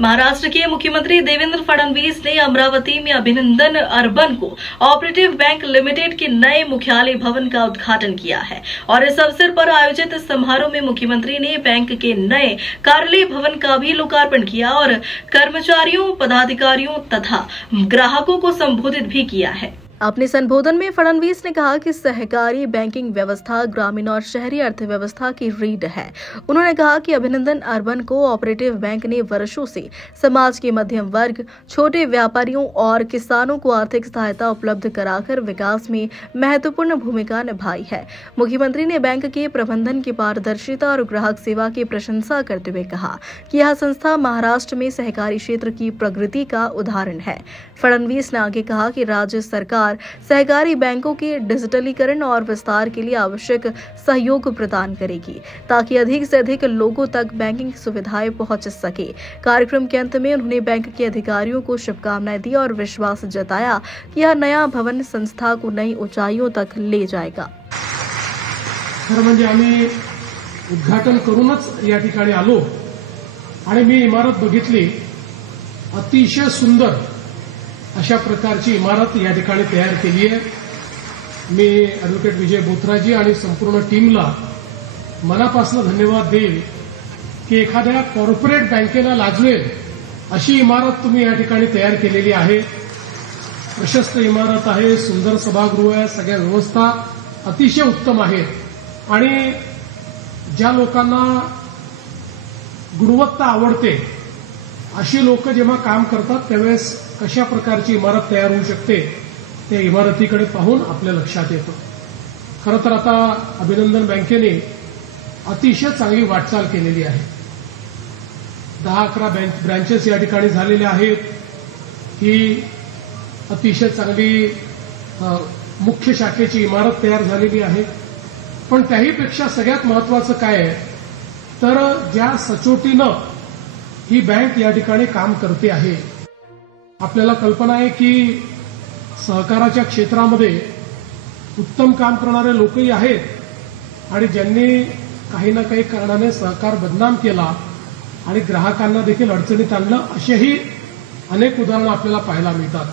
महाराष्ट्र के मुख्यमंत्री देवेंद्र फडणवीस ने अमरावती में अभिनंदन urban co operative bank limited के नए मुख्यालय भवन का उद्घाटन किया है और इस अवसर पर आयोजित समारोह में मुख्यमंत्री ने बैंक के नए कार्यालय भवन का भी लोकार्पण किया और कर्मचारियों, पदाधिकारियों तथा ग्राहकों को संबोधित भी किया है। अपने संबोधन में फडणवीस ने कहा कि सहकारी बैंकिंग व्यवस्था ग्रामीण और शहरी अर्थव्यवस्था की रीढ़ है। उन्होंने कहा कि अभिनंदन अर्बन को ऑपरेटिव बैंक ने वर्षों से समाज के मध्यम वर्ग, छोटे व्यापारियों और किसानों को आर्थिक सहायता उपलब्ध कराकर विकास में महत्वपूर्ण भूमिका निभाई है। मुख्यमंत्री ने बैंक के प्रबंधन की पारदर्शिता और ग्राहक सेवा की प्रशंसा करते हुए कहा कि यह संस्था महाराष्ट्र में सहकारी क्षेत्र की प्रगति का उदाहरण है। फडणवीस ने आगे कहा कि राज्य सरकार सहकारी बैंकों के डिजिटलीकरण और विस्तार के लिए आवश्यक सहयोग प्रदान करेगी ताकि अधिक से अधिक लोगों तक बैंकिंग सुविधाएं पहुंच सके। कार्यक्रम के अंत में उन्होंने बैंक के अधिकारियों को शुभकामनाएं दी और विश्वास जताया कि यह नया भवन संस्था को नई ऊंचाइयों तक ले जाएगा। खरं म्हणजे आम्ही उद्घाटन करूनच या ठिकाणी आलो आणि मी इमारत बघितली। अतिशय सुंदर अशा प्रकारची इमारत या ठिकाणी तयार केली आहे। मी ॲडव्होकेट विजय बोथराजी आणि संपूर्ण टीमला मनापासून धन्यवाद देईल की एखाद्या कॉर्पोरेट बँकेला लाजवेल अशी इमारत तुम्ही या ठिकाणी तयार केलेली आहे। प्रशस्त इमारत आहे, सुंदर सभागृह आहे, सगळ्या व्यवस्था अतिशय उत्तम आहेत आणि ज्या लोकांना गुणवत्ता आवडते अशी लोक जेव्हा काम करतात त्यावेळेस कशा प्रकारची इमारत तयार होऊ शकते त्या इमारतीकडे पाहून आपल्या लक्षात येतं। खरं तर आता अभिनंदन बँकेने अतिशय चांगली वाटचाल केलेली आहे। 10-11 ब्रँचेस या ठिकाणी झालेले आहेत। ही अतिशय चांगली मुख्य शाखेची इमारत तयार झालेली आहे। पण त्याहीपेक्षा सगळ्यात महत्त्वाचं काय आहे तर ज्या सचोटीनं ही बँक या ठिकाणी काम करते आहे। आपल्याला कल्पना आहे की सहकाराच्या क्षेत्रामध्ये उत्तम काम करणारे लोकही आहेत आणि ज्यांनी काही ना काही कारणाने सहकार बदनाम केला आणि ग्राहकांना देखील अडचणीत आणलं असेही अनेक उदाहरणं आपल्याला पाहायला मिळतात।